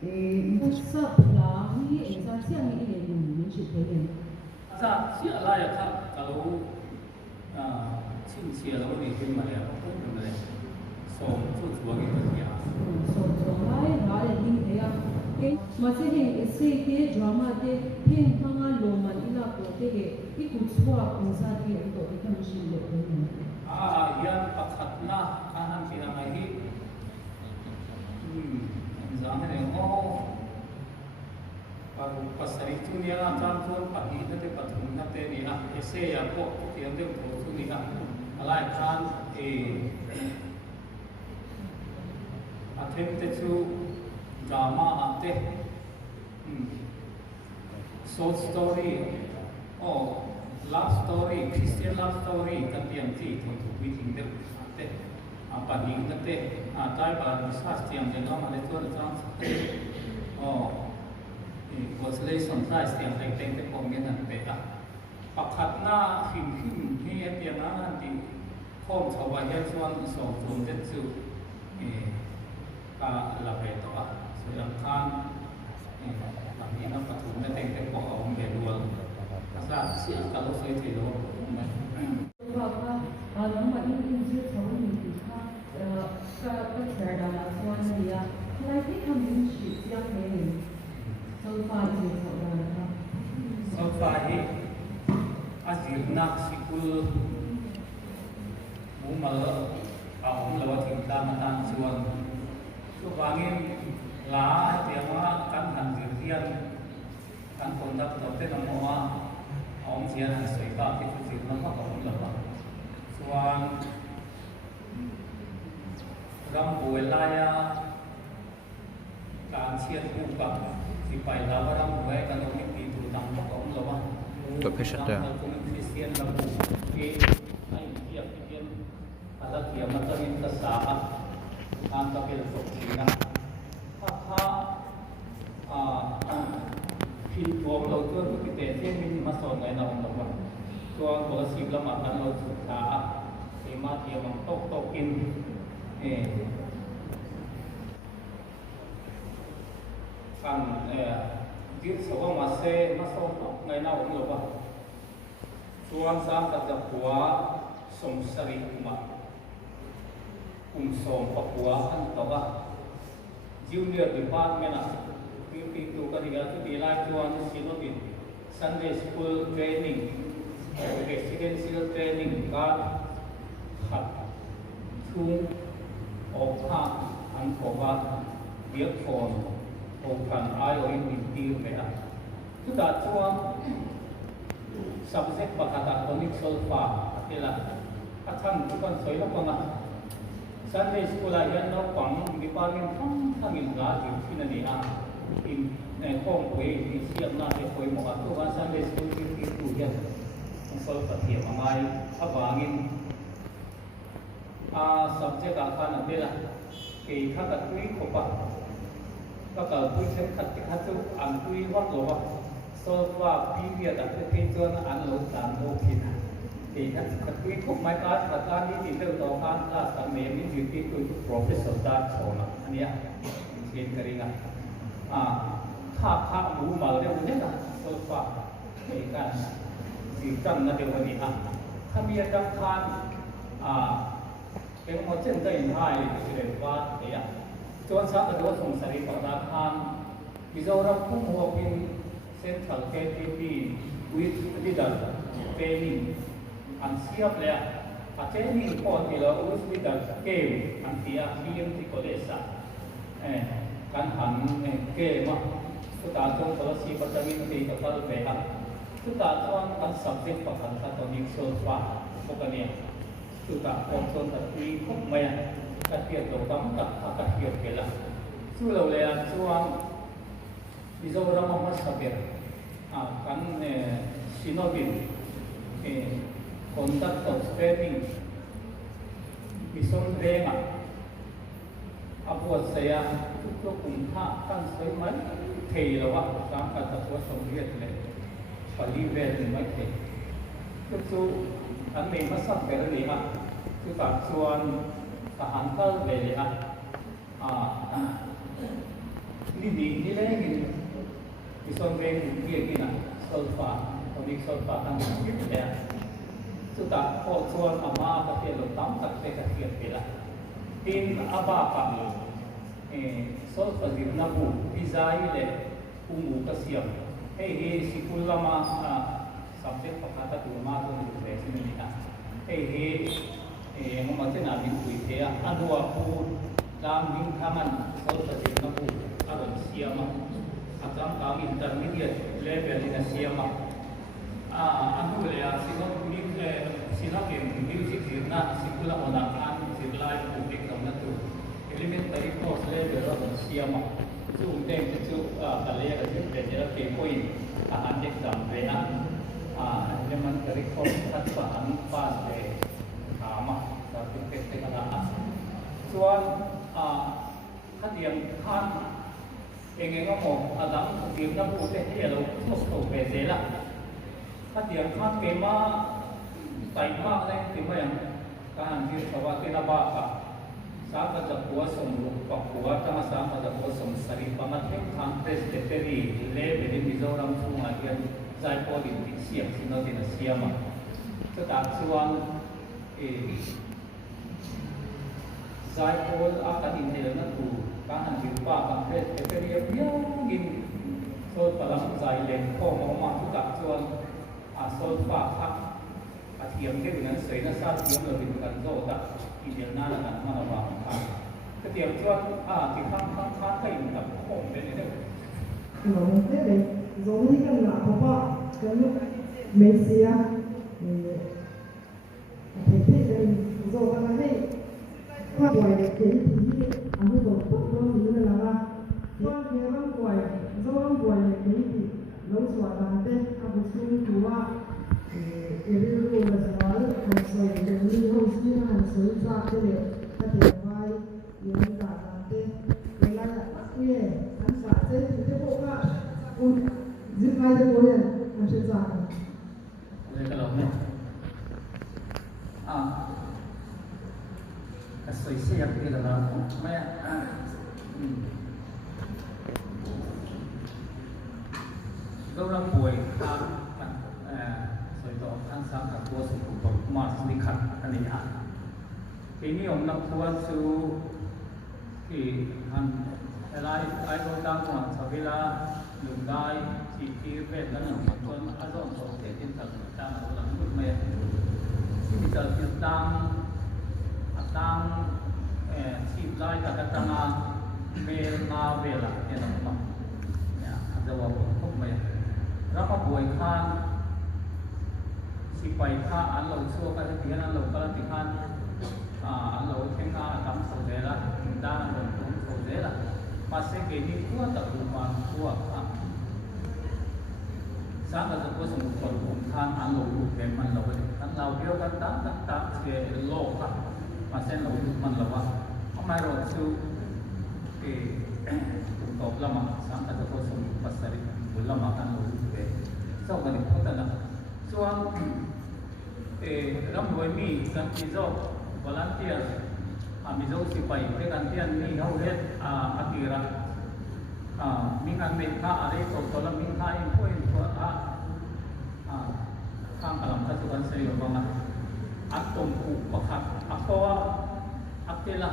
那啥啦，你现在这样一年你去培养。在写来呀，他假如亲切了，我哋去嘛呀，我哋咪送做做嘅嘢啊。so来领培啊，诶，嘛这些essay的 drama 的片方啊，罗曼伊拉国的一股错公司的很多的东西的培养。yan pakat na kanan pinangahi. Ang ne oh. Pag pasarito niya ang tuan pagi natin patung natin niya essay ako tiyan din po niya. Alay kan attempted to drama ate. Short story. Love story, Christian love story, kan tiang ti tu meeting deh, ate, apa ni ate, tai bar misas tiang jenama ada tu ada trans, translation tai tiang teng teng komen ate, pakat na film ni tiang nanti, kom cawayan suan so jetsu, ka labe tu sedangkan, lagi nak patung na teng teng pokok menjual. Kalau saya tidak, Bapak, nama ini je tahu ni kita dalam suan dia, lagi kami siap ni, sofa je saudara. Sofa ini asal nak sikul, mumal, lewat kita matan suan, subangin lah dia mah kan hanjirian, kan kontak dokter nama ông chia là sợi ba cái thứ nó có còn là soan ram bùi laiการเชียร์คู่กับที่ไปแล้วว่าram bùiกันตรงนี้ปีถูกตั้งก็còn làว่าตัวเพชรเด้อตรงนี้คริสเตียนเราที่ให้เทียบที่เป็นอะไรเทียบมันจะมีภาษาทางตะเป็นสุขีนะถ้าพินตัวเราตัวที่เตะเที่ยงมีมาสอนในเราตรงวันตัวตัวสิบละมาตันเราสุดท้าเอมาเทียมันโตกินกันยึดสวมาเซมาสอนในเราของเราว่าตัวสามกัจหัวสมสริมาสมปัวอันตัวจูเนียร์ดีพาร์ตเมนต์itu ketika itu dilakukan sinodin Sunday School Training, Residential Training, God, hat, tung, opha, angkova, biarpun, bukan ayo ini mereka. Sudah tuan subjek bakal konik solfa, adalah akan bukan soal apa Sunday School aja no pang di paling thangin lagi sini niในข้อมูลที่เชื่อมหน้าที่คุยหมดทุกวันสันเดย์สกูลที่ดูเยอะมันสอบเทียบมาไม่ถ้าบางอินsubject อาการนั่นเองที่ถ้าเกิดคุยขบก็เกิดคุยเช่นขัดที่ขัดจุอันคุยวัดหลวงสอบว่าปีเดียดแต่ที่จวนอันหลวงสามโลกินที่ถ้าขัดคุยขบไม่การขัดการนี้ที่เรื่องต่อการลาสามเมตรนี่อยู่ที่คุย professor ได้สอนอันนี้เช่นกันเองข้าพระรู้มาเรื่องนี้นะโซฟาในการสิ่งจังนั่นเดี๋ยววันนี้ถ้ามีอาจารย์ทานเป็นหมอเช่นได้ยินให้เรียนว่าเนี่ยจวนสักตัวสงสัยของอาจารย์ทานที่เรารับผู้หัวเป็นเส้นทางเทพีวิทย์ที่ดันเป็นอันเสียบเลยอาจารย์นี่พอที่เราวิทย์ดันเกมอันที่ที่ยังที่ก็ได้สักการหันเกมสุดท้ายตรงตัวสีปัจจัยที่กับตัวเบลสุดท้ายตรงการ subject ประกันตัวนี้โซฟาพวกนี้สุดท้ายตรงส่วนที่พวกไม่การเทียบตัวตั้งกับการเทียบกันละสุดแล้วเลยช่วงที่เราเรามาสับเปลี่ยนการซินโนดินconduct of training ที่ส่งเรื่องbuat saya cukup untuk kan saya mai thầy là what sampai tak buat sendiri le paling vel mai thầy itu kami masak berli itu tak cuan tak hantar beli ni le niison ve ni ki na sulfa tonic sulfa kan ki le chu ta ko chuan ama ka te lo tam tak te ka thiam pe la tin aba pa sulfa din na bu izai le umu ka siam he sikulama subject pakata tu ma tu ni le sin ni na he mo te na bin kui te anua pu lam bin khaman sulfa din na bu aron siama atang ka intermediate level ni na siama anu le sinok ni sinok en music na sikula ona kan siklai pu ek na tu elementary course level aron siama chu tem chu ka le ka chu te ra ke koi an exam ve na elementary course khat pa an pass de ama certificate te kana chuan khatiam khan engeng mo adam tiam na pu te hello mos to pe de la khatiam khan ke ma tai ma le ti ma yang ka han ti sawa te na ba ka sa ka ja kuwa som ru pa kuwa ta ma sa ma ja kuwa som sari pa ma the khan press te te ri le be ni mizoram chu ma hian zai po din ti siam sin no din siama chu ta chuan zai po a ka din he na tu ka han ti pa ka press te te ri ya gin so pa lam zai le ko mo ma chu ta chuan so pa kha a thiam ke nan sei na sa thiam lo din kan zo ta ki del na la kan ma la ba ka ke tiam chuan ti khang kai ta khom be ne nó thế đấy giống như cái là có bọ cái lúc mấy xía thì thế đấy rồi cái này qua quầy để thì anh ấyบอกปุ๊บเราถึงเลยละว่าเกี่ยวกับquầy rồiกับquầy để thìเราสวดานเต้เอาไปซื้อตัวเอริโรมาสวดหันสวยเดี๋ยวนี้ห้องซื้อหันสวยจ้าเลยถ้าเดี๋ยวไปยังด่าเต้เวลาเนี่ยหันสาเต้ถึงจะบอกว่าजिस फायदे को है मुझे जाना le ka lo ne ka soi se yak ti la ma ya lo ra poi ka soi to an sang ka ko su ko ma ni khat ani ha ke ni om na kuwa su ki han lai ai do tang ko sa vela lung dai chỉ khi về là nó còn áp dụng vào cái hiện thực ta là một mẹ khi bây giờ hiện tăng chỉ lại cả cái tăng về na về là cái nó mà giờ vào không mẹ rất là buổi khan chỉ phải khan ăn lẩu xua cái tiếng ăn lẩu cái tiếng khan ăn lẩu tiếng khan tắm sầu dế là chúng ta là tắm sầu dế là mà sẽ cái đi qua tập trung vào qua sáng là có sự một phần than ăn lẩu lụt về mình lẩu ăn lẩu điêu ăn tám cái lẩu cả mà sẽ lẩu lụt mình lẩu hôm nay rồi sư cái top lama sáng là có sự một phần của lama ăn lẩu lụt về sau cái này có là so cái làm đôi mi kan kizo volunteer mizo si pai cái kan tian ni hau hết akira mình ăn mình khá ở đây tổ là mình khai phơi phơi khang kalam khát tuan saya orang nak atom ku pakat apa apela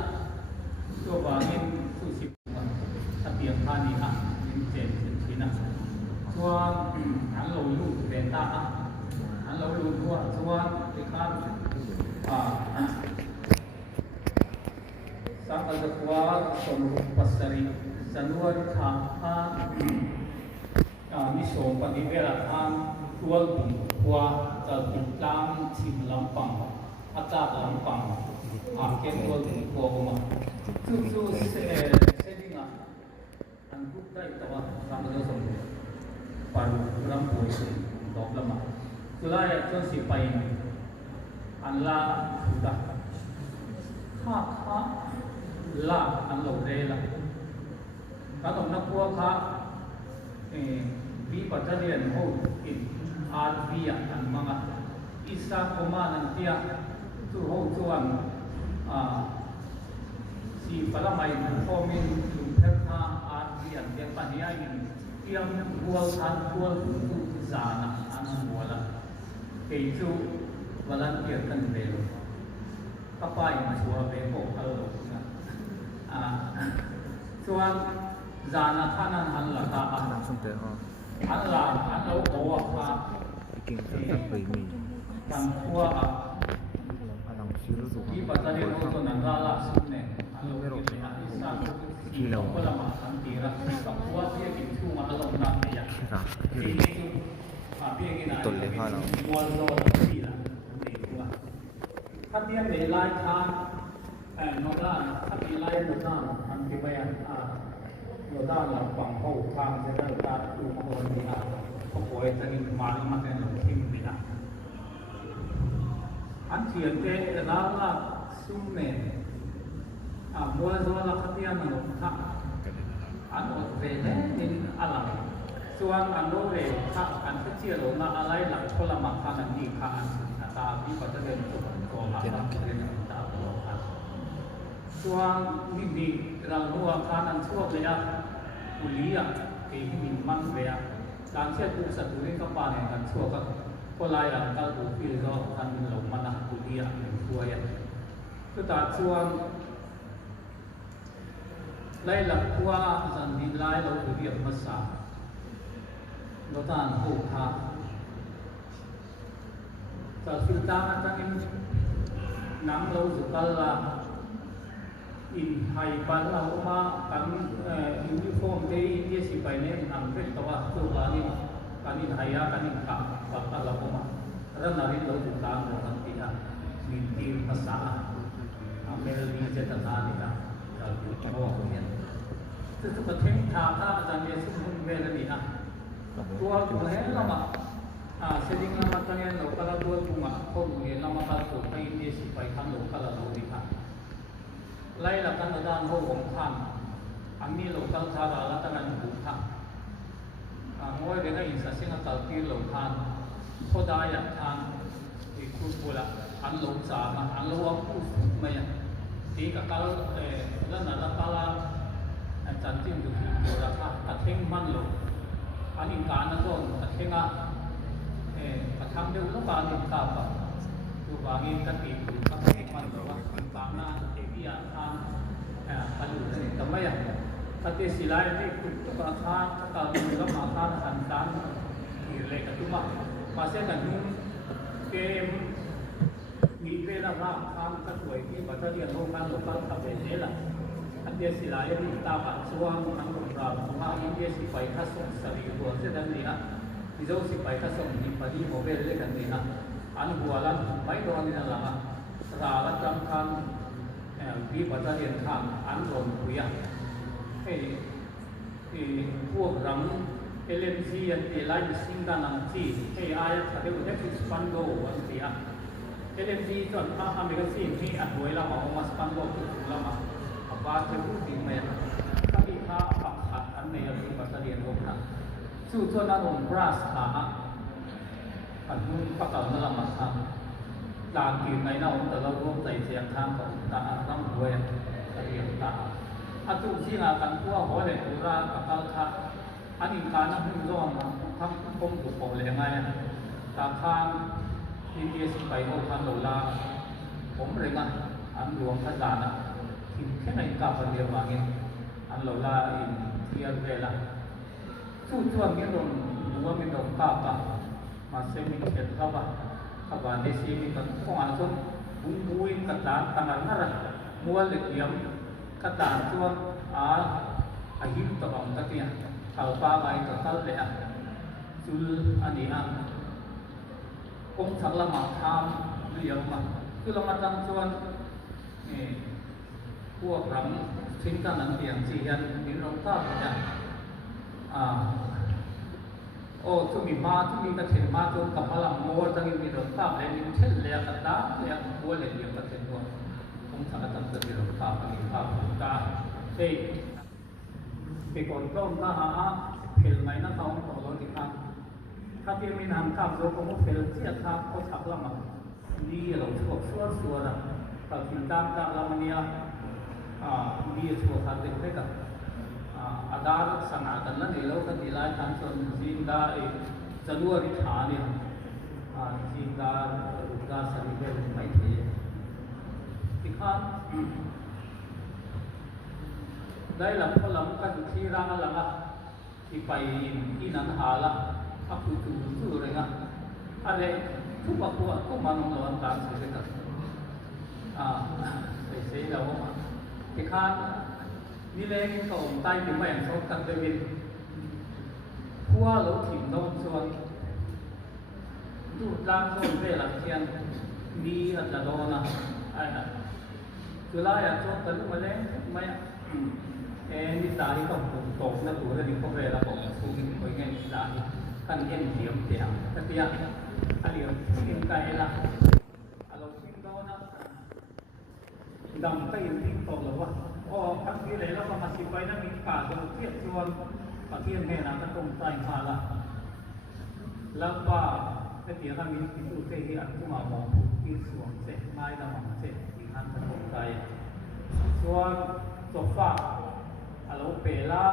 coba ingin susip setiap hari jen Cina tuan alo lu benta alo lu tuan ikan sang ada kuat sonu pasari Januari kha miso panibera khan tual bung kwa ta tlang chim lampang ata lampang ken tual bung kwa ma chu sedinga an ku dai tawa samado som paru ram poi dok lama tulai cho si pai an la ta kha la an lo re la kalau nak buat kah, di battalion hol in armia dan mangat isa komandan dia tu hol tuan si palamai performing tu perha armia yang dia pania ini tiang bual tu sana anak buala keju volunteer kan belo kapai masua beko kalau soal zana kanan hanla ta hanla hanlo bawa ka kan kuah di batali itu nangala sunne hanlo isa kita pula makan tira kuah dia gitu malam nanti ya ini apa yang kita jual jual tiraถ้าเทียบในลายทางโนด้าถ้ามีลายโนด้าอันที่ไปโนด้าหลังฝั่งเข้าทางจะได้ตาดูมาวันนี้เขาป่วยจะกินมาแล้วมาแต่หลงทิมไม่ได้อันเทียนเจล้าละซุ่มเมนมัวซัวละขัดยันหลงท่าอันอดเวเนนินอะไรส่วนอันโนเวท่าอันที่เชี่ยวหลงอะไรหลังพลมาคันนี้ข้าอันตาที่ปัจจุบันตัวส่วนมีเราหัวคานันชั่วไปยังอุลีอ่ะที่มีมันไปยังการเชื่อผู้สัตว์นี้ก็ปานในการชั่วก็ก็ลายหลังก็ดูที่เราทันหลงมันนะอุลีอ่ะเป็นชั่วอย่างก็ตัดส่วนไล่หลักว่าสันนิษฐานเราอุลีอ่ะภาษาเราต้านผู้ค้าแต่สุดท้ายมันจะเป็นน้ำเราสุดท้ายละอินไทยบ้านเรามาการยูนิฟอร์มที่อินเดียสิไปเนี่ยอันเป็นตัวตัวการนี้ไทยการนี้กับปัตตาเรามาแล้วนาริเราสุดท้ายเราทั้งที่มีทีภาษาอเมริกันจะทำอะไรกันเราอยู่ที่โลกนี้ซึ่งประเทศทางอาจารย์เนี่ยซึ่งมันเวลานี้ตัวเห็นเรามาseding lama tangan lo kalau dua bunga kau ni lama kalau kau ini si pai kan lo kalau lo di kan lai lah kan ada ho hong kan ami lo kalau cara lah tangan bukan ngoi dengan insa singa kalau ti lo kan kau daya kan ikut pula an lo sama an lo aku maya di kalau lah nada kalau cantik tu lah kan ating man lo aning kan tu atingประทับเดียวก็บางอีกต่างกันดูบางอีกกันอีกบางอีกมันก็ว่าบางน่าเอวีอาทางผลิตนี่ทำไมถ้าที่สิลายที่คุณต้องมาทางถ้าการดูแล้วมาทางหันด้านนี่เลยกันทุกมาเส้นกันนุ่งเกมมีเวลาร่างทางก็สวยที่มาจะเรียนรู้การลงการทำแบบนี้แหละอันเดียสิลายที่ตาบัดช่วงทั้งหมดเรามาอินเดียสิไปข้าส่งสลีตัวเส้นนี้นะที่เราสิไปข้าส่งที่ปฏิโมเบลเล็กกันนี่นะอันบัวลันไม่โดนนี่นั่นแหละสระละจำคันวิปัสสนาเรียนข้างอันโดนคุยให้พวกรังLMC อันที่ไล่สิ่งด้านนั้นที่ให้อายสัตว์เด็กเด็กสปันโดอันที่LMC จนอเมริกาสิ่งที่อันด้วยละมาสปันโดถูกละมาบาดเจ็บรู้ดีไหมถ้ามีข้าปักขัดอันในวิปัสสนาเรียนรู้นะสู้ส่วนนั้นองค์พระสถาอันนู้นพระเก่านั่นละมาทำตามกินในนั้นแต่เราร่วมใจเสียงทางของตาต้องด้วยเรียนตาอาตุสิงากันทั่วหัวเลยตุลากับกัลทะอันนี้การนั่งร่วมทั้งคงถูกผมเลยไงตาข้างอินเดียสิไปโอทันโลลาผมเลยนะอันหลวงพระจานะที่แค่ในกาบเดียวมาเงี้ยอันโลลาอินเทียนเวลาสู้ช่วงนี้โดนหัวมันโดนกาบมาเซมิเข็ดเข้าบ้านเข้าบ้านในซีมีกันข้องอันส่วนบุ้ยกระดานตั้งอันนั้นมัวเล็กเยี่ยมกระดานช่วงอาหิมตะบังตะเกียงข่าวฟ้าใบตะตัลเลยจุลอันนี้องค์สักละมาทำเรียวมาคือเรามาตั้งส่วนพวกรังทิ้งกันนั้นเตียงสี่ยันมีรองเท้าเนี่ยโอ้ทุกมีมาทุกมีกระเทียมมาจนกับพลังโม่ตั้งมีรองเท้าเลยมีเช่นเลี้ยกระดาเลี้ยกบัวเลยเลี้ยกระเทียมบัวองค์สักละตั้งจะมีรองเท้ามีข้าวกาเฮ้ไปก่อนต้นถ้าหาเพลไหนนั่นเขาต่อรถอีกครั้งถ้าที่มีน้ำข้าวโซ่ก็เพลเสียข้าวเขาสักละมาดีเราชอบชัวร์นะแต่ถึงตามการละมันเนี่ยดีชัวร์ทางเด็กๆกับ อาดาร์สนากันนั่นเองแล้วก็ดีไลท์ทางส่วนจีนได้จะรู้อริฐานเนี่ยจีนได้รูปได้สริเวณไม่เที่ยที่ข้าได้หลับพลังกันที่ร่างละที่ไปที่นั้นหาละถ้าพูดถึงสู้เลยนะอะไรทุกตัวก็มันนอนตามเสร็จกันไปเสียแล้วที่ข้านี่เลยก็องค์ใต้ที่ไม่ชอบกันเดวิดพัวเราถิ่นโดนส่วนดูร่างโดนเวลาเทียนมีอัตโดนะไอ้น่ะคือไล่ชอบกันมาเลยไม่นี่ตาที่ต้องตกนะตัวนี้ก็เวลาบอกสูงไปไงตาท่านเอ็นเทียมเทียมแต่เทียมอันเดียวที่ไกลละเราทิ้งโดนะดำไปทิ้งตกหรือว่าพอครั้งที่ไหนเราก็มาสิไปนั่งมีป่าตรงเทียบชวนประเทศแม่น้ำก็ตรงใจมาละแล้วก็แต่เดี๋ยวถ้ามีที่สุดที่อันที่มามองที่สวมเสร็จไม้ดำเสร็จที่ท่านจะตรงใจส่วนโซฟาเราเปล่า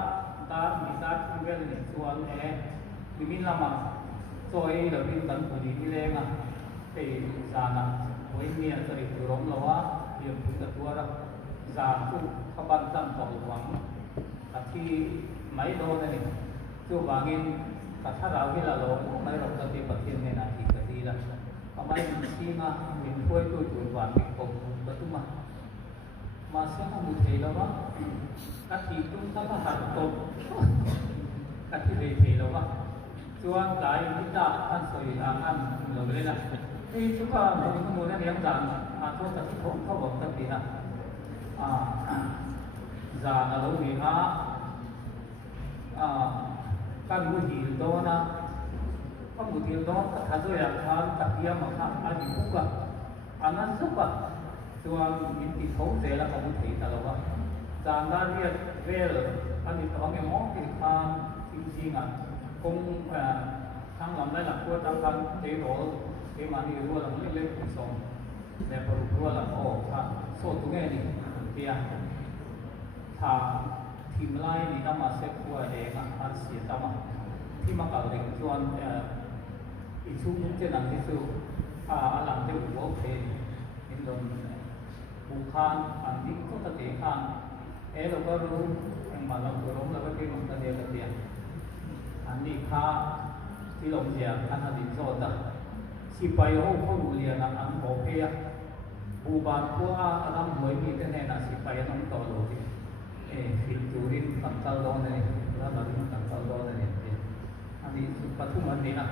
ตามีตาที่เวลาส่วนมีมิลามาโซ่เราเป็นตันคนนี้เลยนะเป็นจานะวันนี้จะได้ร้องแล้วว่าเดี๋ยวถึงจะตัวเราจานทุกขบันตั้งของหวังที่ไม่โดนนี่จู่บางอินถ้าเราที่เราไม่เราจะเป็นประเทศในนาทีก็ดีละทำไมมันซีมามีช่วยตัวจุดหวานเป็นคนประตูมาเสียงมุทัยแล้วว่ากะทิตุ้งถ้าก็หักตกกะทิเลยเทแล้วว่าส่วนหลายที่ได้ท่านสวยท่านเราเลยนะที่ทุกคนมีข้อมูลนั้นเรียงจานทุกกะทิผมเขาบอกกะทินะจานเรามีการมุทิลโดนะก็มุทิลโดก็ถ้าจะอยากทานตะเกียบมาทำอันนี้พวกอันนั้นสุกส่วนมิติเขาเจแล้วก็มุทิตลอดจานนั้นเรียกเวลอันนี้ตอนนี้มองที่ทางจริงๆคงทางลำได้หลักตัวทางการเทโรเทมานี่รู้ว่าเล็กๆส่งแต่พอรู้ว่าโอ้ถ้าโซ่ตรงนี้นี่เดียถ้าทีมไล่นี่ต้องมาเซ็ตตัวเองอันเสียตั้มที่มาเก่าเด็กชวนอีกช่วงนึงจะนั่งที่สุดหลังที่หัวเพลงนี่ลงบุคคลอันนี้ก็ตะเกียงข้างเราก็รู้อย่างมาเราตัวล้มเราก็เป็นมันตะเกียงตะเกียงอันนี้ข้าที่ลงเสียอันนั้นโซดาสิไปโอ้เขาดูเรียนอันโอเคบูบานพวกอันนั้นเหมือนมีแต่แน่น่ะสิไปอันนั้นต่อเลยฟิลจูรินตั้งใจรอเนี่ยแล้วเราตั้งใจรอเนี่ยอันนี้สุดปัจจุบันนี้นะ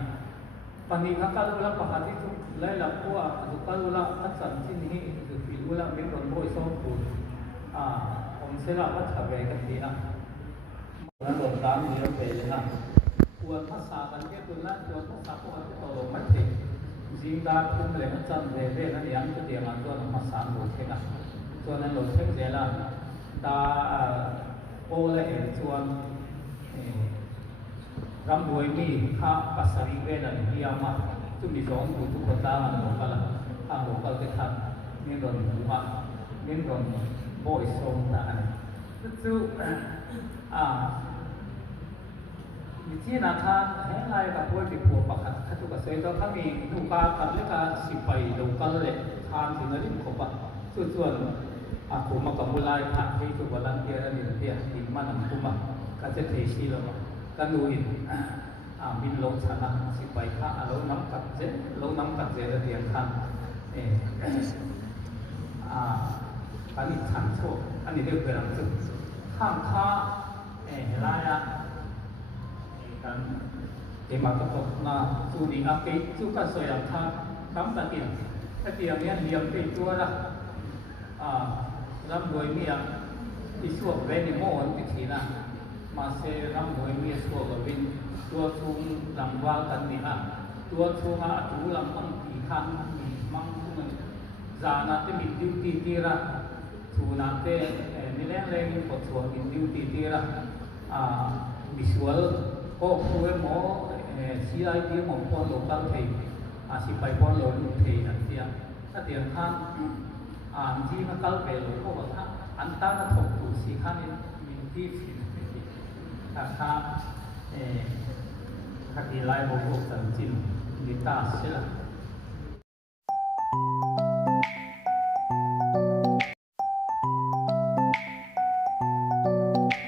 ปัจจุบันkalau lah pahati tu lain lah kuat kalau lah asal sini itu filu lah memang boleh sambut om sela baca baik dia orang orang dia bela kuatภาษากันแค่ตัวนั้นตัวภาษาพวกที่เราลงมาเทจริงดาคุณเลยมันจำเลยนั่นอย่างที่เดียวกันตัวภาษาโลกเท่านั้นตัวนั้นโลกเท่าเดียวละตาโอเลยส่วนรำรวยมีข้าปัสสาวะนั่นที่อามาจุดที่สองคือทุกคนตามันโลกละทางโลกละที่ทำนี่โดนหัวนี่โดนโบยส่งนะซึ่งที่นั่นท่านเห็นอะไรกับพวกที่ผัวปักขัดขัดตุกเสยตัวเขามีถูกการขัดเลือกการสิไปโลกละเลยทานถึงอะไรขบส่วนผมมากับมูลายผ่านที่ทุกวันเดียร์นี่เดียร์ที่มันผมมาก็จะเทชีแล้วกันดูอินบินลงชนะสิไปข้าเราน้ำกัดเจเราน้ำกัดเจระเดียร์ทันอันนี้ฉันโชคอันนี้เรียกเป็นอะไรข้ามข้าลายกันเดี๋ยวมาตกมาสู่ดีอาเกยสู่กันสวยอย่างท่าคำตะเกียงตะเกียงเนี่ยเลี้ยงเป็นตัวละรำรวยเมียที่ช่วงเวนิโมนพิธีนะมาเซรำรวยเมียช่วงวินตัวชุงลำว่ากันนี่นะตัวชุงจูลำต้องผีข้างมีมังคุนจานาเตมีดิวตีตีระชูนาเตนี่แหละเรื่องกดชัวมีดิวตีตีระวิชวลก็คุยหมอซีไอเดียหมอพอนโลกัลเทย์สิไปพอนโลนุเทย์นั่นเดียถ้าเดียร์ข้างที่มาเก้าเปลือกก็ว่าอันตั้งถกถูกสีข้างนี้มีที่较家己来无够长进，日大些啦。